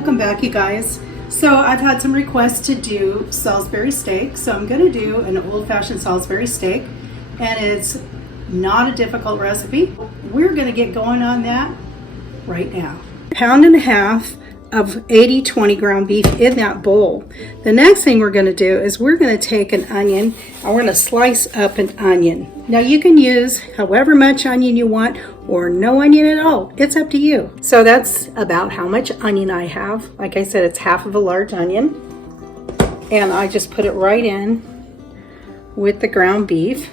Welcome back, you guys. So I've had some requests to do Salisbury steak, so I'm going to do an old-fashioned Salisbury steak, and it's not a difficult recipe. We're going to get going on that right now. 1.5 pounds of 80-20 ground beef in that bowl. The next thing we're going to do is we're going to take an onion and we're going to slice up an onion. Now you can use however much onion you want or no onion at all. It's up to you. So that's about how much onion I have. Like I said, it's half of a large onion. And I just put it right in with the ground beef.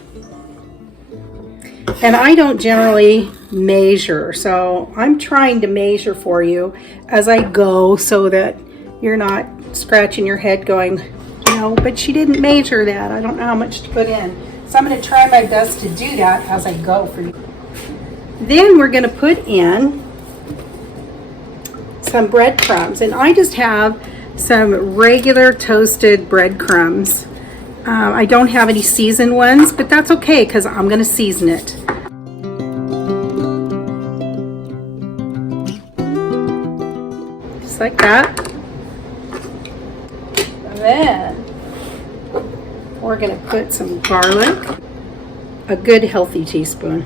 And I don't generally measure, so I'm trying to measure for you as I go so that you're not scratching your head going, but she didn't measure that. I don't know how much to put in. So I'm going to try my best to do that as I go for you. Then we're going to put in some breadcrumbs, and I just have some regular toasted breadcrumbs. I don't have any seasoned ones, but that's okay because I'm going to season it. Just like that. And then we're going to put some garlic, a good healthy teaspoon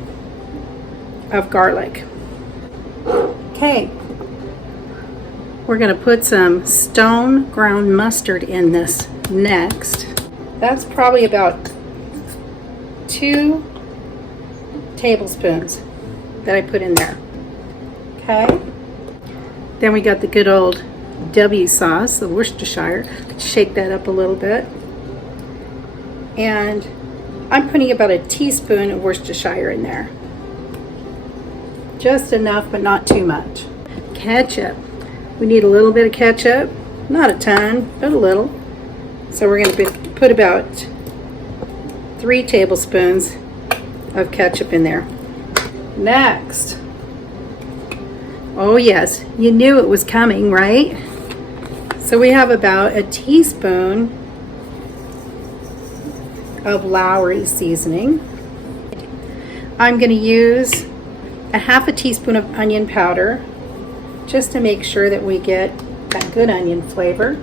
of garlic. Okay. We're going to put some stone ground mustard in this next. That's probably about 2 tablespoons that I put in there. Okay. Then we got the good old W sauce, the Worcestershire. Shake that up a little bit. And I'm putting about a teaspoon of Worcestershire in there. Just enough, but not too much. Ketchup. We need a little bit of ketchup. Not a ton, but a little. So we're going to put about 3 tablespoons of ketchup in there. Next. Oh yes, you knew it was coming, right? So we have about a teaspoon of Lowry seasoning. I'm going to use a 1/2 teaspoon of onion powder just to make sure that we get that good onion flavor.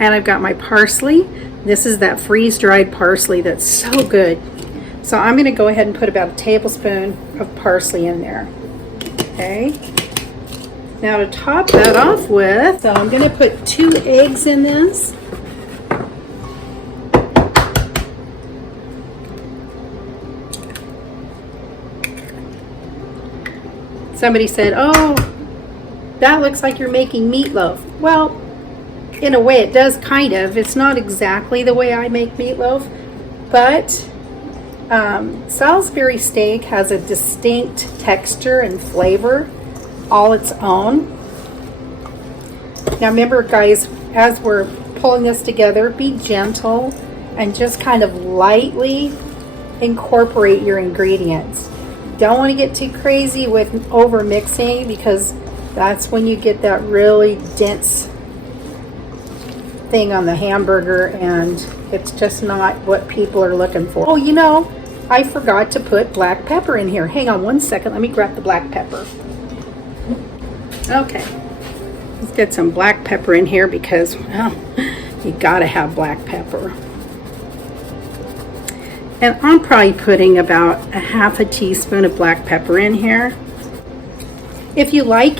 And I've got my parsley. This is that freeze-dried parsley that's so good. So I'm going to go ahead and put about a tablespoon of parsley in there. Okay. Now to top that off with, so I'm going to put 2 eggs in this. Somebody said, oh, that looks like you're making meatloaf. Well, in a way it does, kind of. It's not exactly the way I make meatloaf, but Salisbury steak has a distinct texture and flavor all its own. Now remember, guys, as we're pulling this together, be gentle and just kind of lightly incorporate your ingredients. Don't want to get too crazy with over mixing, because that's when you get that really dense thing on the hamburger and it's just not what people are looking for. Oh, I forgot to put black pepper in here. Hang on one second, let me grab the black pepper. Okay, let's get some black pepper in here because, well, you gotta have black pepper. And I'm probably putting about a 1/2 teaspoon of black pepper in here. If you like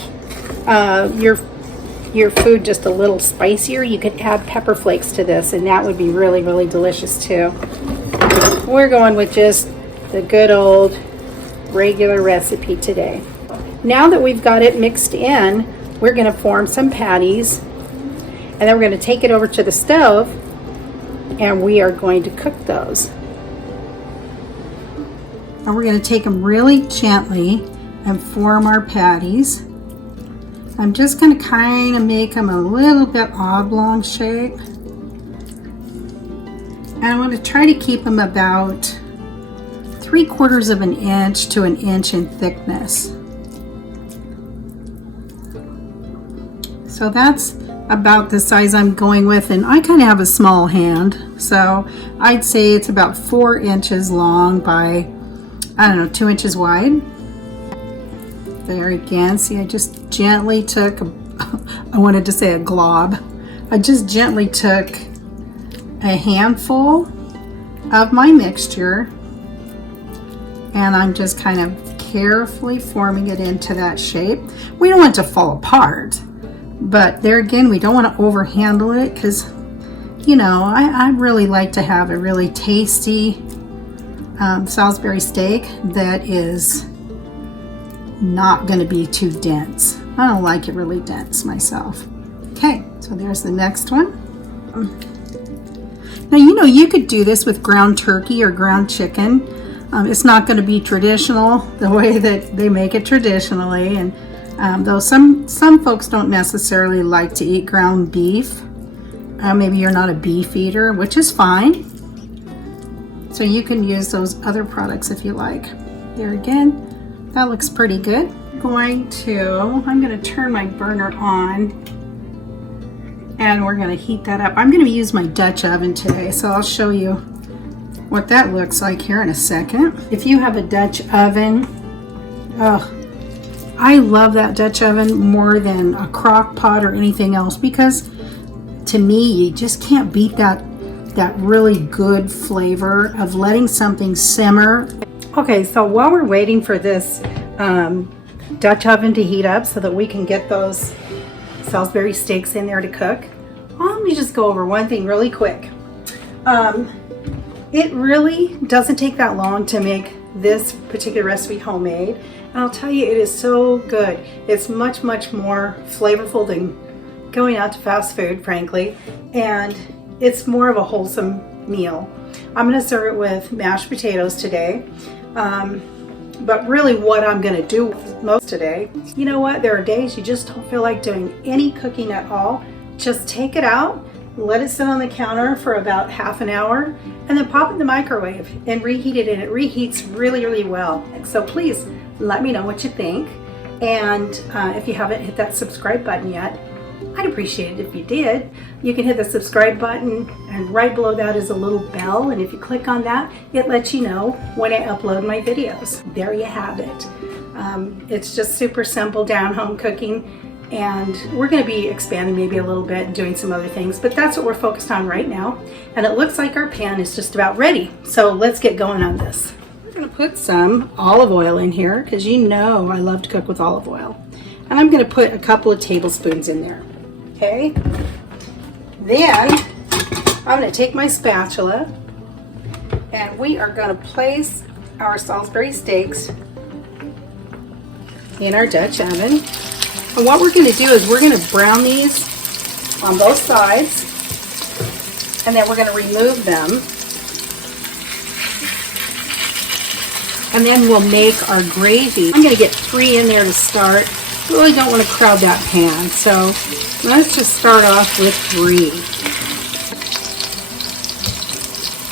your food just a little spicier, you could add pepper flakes to this, and that would be really, really delicious too. We're going with just the good old regular recipe today. Now that we've got it mixed in, we're going to form some patties, and then we're going to take it over to the stove and we are going to cook those. And we're going to take them really gently and form our patties. I'm just going to kind of make them a little bit oblong shape. And I want to try to keep them about 3/4 of an inch to an inch in thickness. So that's about the size I'm going with, and I kind of have a small hand, so I'd say it's about 4 inches long by, I don't know, 2 inches wide. There again, see, I just gently took, I wanted to say a glob. I just gently took a handful of my mixture, and I'm just kind of carefully forming it into that shape. We don't want it to fall apart, but there again, we don't want to overhandle it because, you know, I really like to have a really tasty Salisbury steak that is not going to be too dense. I don't like it really dense myself. Okay, so there's the next one. Now, you know, you could do this with ground turkey or ground chicken. It's not going to be traditional the way that they make it traditionally, and though some folks don't necessarily like to eat ground beef. Maybe you're not a beef eater, which is fine. So you can use those other products if you like. There again, that looks pretty good. I'm going to turn my burner on, and we're going to heat that up. I'm going to use my Dutch oven today, so I'll show you what that looks like here in a second. If you have a Dutch oven, oh, I love that Dutch oven more than a crock pot or anything else, because to me, you just can't beat that really good flavor of letting something simmer. Okay, so while we're waiting for this Dutch oven to heat up so that we can get those Salisbury steaks in there to cook, let me just go over one thing really quick. It really doesn't take that long to make this particular recipe homemade, and I'll tell you, it is so good. It's much more flavorful than going out to fast food, frankly, and it's more of a wholesome meal. I'm going to serve it with mashed potatoes today, but really what I'm going to do most today, you know what, there are days you just don't feel like doing any cooking at all. Just take it out, let it sit on the counter for about half an hour, and then pop it in the microwave and reheat it, and it reheats really well. So please let me know what you think, and if you haven't hit that subscribe button yet, I'd appreciate it if you did. You can hit the subscribe button, and right below that is a little bell, and if you click on that, it lets you know when I upload my videos. There you have it. It's just super simple down-home cooking, and we're going to be expanding maybe a little bit and doing some other things, but that's what we're focused on right now. And it looks like our pan is just about ready, so let's get going on this. We're going to put some olive oil in here, because you know I love to cook with olive oil, and I'm going to put a couple of tablespoons in there. Okay, then I'm going to take my spatula, and we are going to place our Salisbury steaks in our Dutch oven. And what we're going to do is we're going to brown these on both sides, and then we're going to remove them, and then we'll make our gravy. I'm going to get 3 in there to start. Really don't want to crowd that pan, so let's just start off with 3.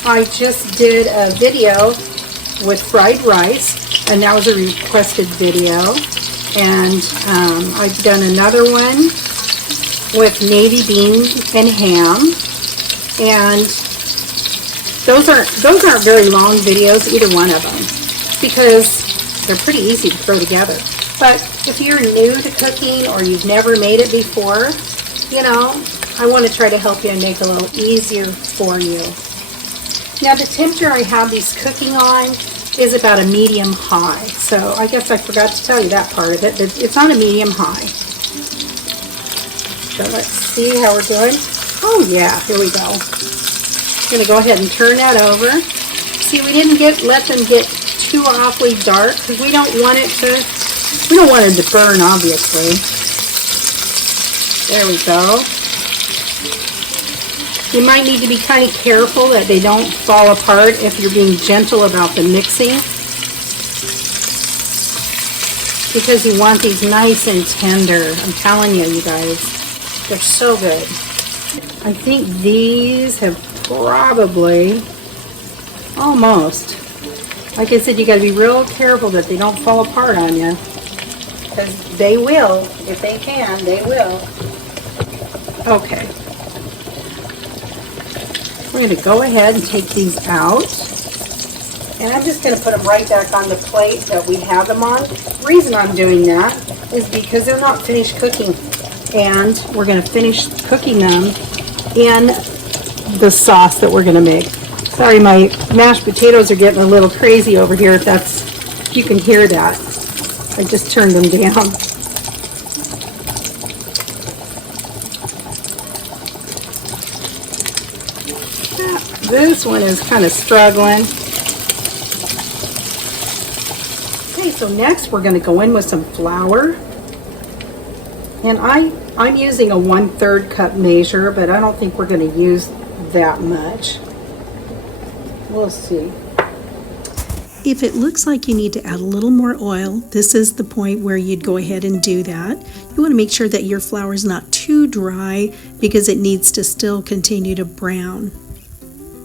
I just did a video with fried rice, and that was a requested video, and I've done another one with navy beans and ham, and those aren't very long videos, either one of them, because they're pretty easy to throw together. But if you're new to cooking or you've never made it before, you know, I want to try to help you and make it a little easier for you. Now, the temperature I have these cooking on is about a medium-high. So I guess I forgot to tell you that part of it, but it's on a medium-high. So let's see how we're doing. Oh yeah, here we go. I'm going to go ahead and turn that over. See, we didn't let them get too awfully dark, because we don't want it to burn, obviously. There we go. You might need to be kind of careful that they don't fall apart if you're being gentle about the mixing, because you want these nice and tender. I'm telling you, you guys, they're so good. I think these have probably almost, like I said, you got to be real careful that they don't fall apart on you, because they will. If they can, they will. Okay. We're going to go ahead and take these out, And I'm just going to put them right back on the plate that we have them on. The reason I'm doing that is because they're not finished cooking. And we're going to finish cooking them in the sauce that we're going to make. Sorry, my mashed potatoes are getting a little crazy over here, if you can hear that. I just turned them down. This one is kind of struggling. Okay, so next we're going to go in with some flour. And I'm using a 1/3 cup measure, but I don't think we're going to use that much. We'll see. If it looks like you need to add a little more oil, this is the point where you'd go ahead and do that. You want to make sure that your flour is not too dry because it needs to still continue to brown.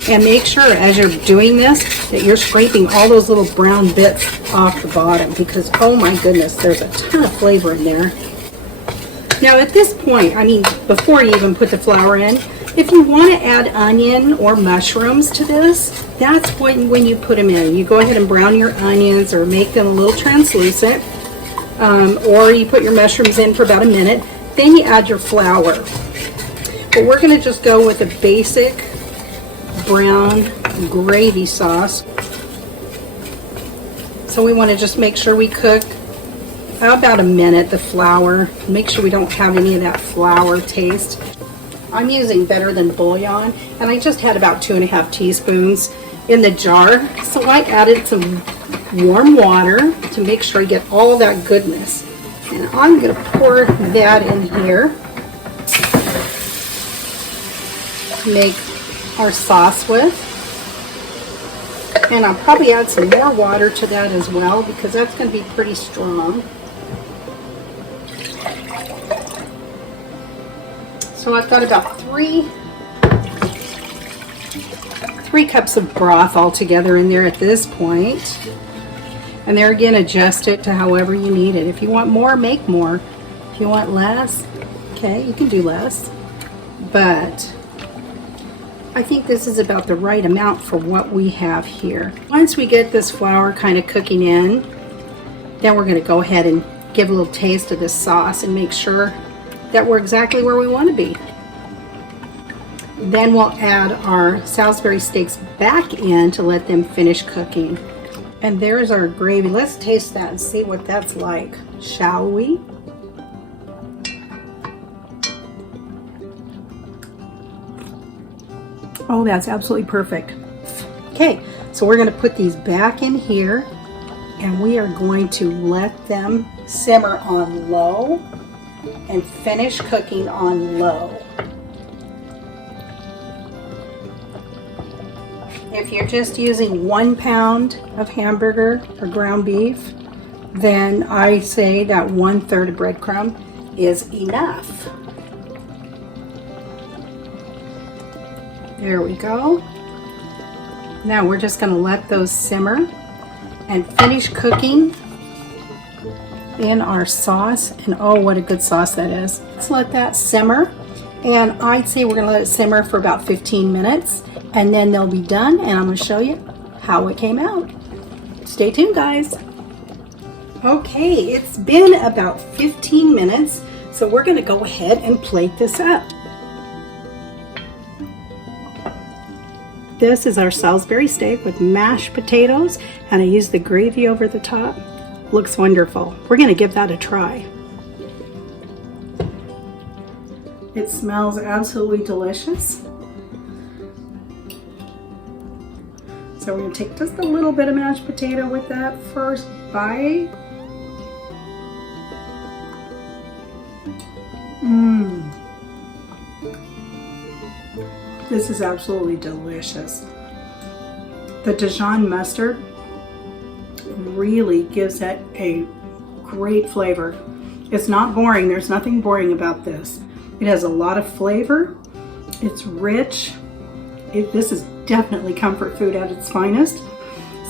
And make sure as you're doing this that you're scraping all those little brown bits off the bottom because, oh my goodness, there's a ton of flavor in there. Now at this point, before you even put the flour in, if you want to add onion or mushrooms to this, that's when you put them in. You go ahead and brown your onions or make them a little translucent, or you put your mushrooms in for about a minute, then you add your flour. But we're going to just go with a basic brown gravy sauce. So we want to just make sure we cook about a minute the flour. Make sure we don't have any of that flour taste. I'm using Better Than bouillon, and I just had about 2.5 teaspoons in the jar. So I added some warm water to make sure I get all that goodness. And I'm going to pour that in here to make our sauce with. And I'll probably add some more water to that as well because that's going to be pretty strong. So I've got about three cups of broth altogether in there at this point. And there again, adjust it to however you need it. If you want more, make more. If you want less, okay, you can do less. But I think this is about the right amount for what we have here. Once we get this flour kind of cooking in, then we're going to go ahead and give a little taste of this sauce and make sure that we're exactly where we want to be. Then we'll add our Salisbury steaks back in to let them finish cooking. And there's our gravy. Let's taste that and see what that's like, shall we? Oh, that's absolutely perfect. Okay, so we're going to put these back in here and we are going to let them simmer on low and finish cooking on low. If you're just using 1 pound of hamburger or ground beef, then I say that 1/3 of breadcrumb is enough. There we go. Now we're just going to let those simmer and finish cooking in our sauce. And oh, what a good sauce that is. Let's let that simmer. And I'd say we're going to let it simmer for about 15 minutes. And then they'll be done. And I'm going to show you how it came out. Stay tuned, guys. Okay, it's been about 15 minutes. So we're going to go ahead and plate this up. This is our Salisbury steak with mashed potatoes, and I used the gravy over the top. Looks wonderful. We're going to give that a try. It smells absolutely delicious. So we're going to take just a little bit of mashed potato with that first bite. This is absolutely delicious. The Dijon mustard really gives it a great flavor. It's not boring. There's nothing boring about this. It has a lot of flavor. It's rich. This is definitely comfort food at its finest.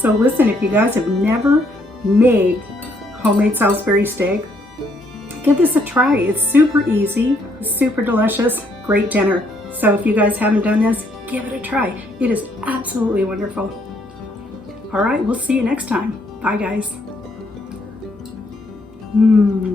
So listen, if you guys have never made homemade Salisbury steak, give this a try. It's super easy, super delicious, great dinner. So if you guys haven't done this, give it a try. It is absolutely wonderful. All right, we'll see you next time. Bye, guys. Mmm.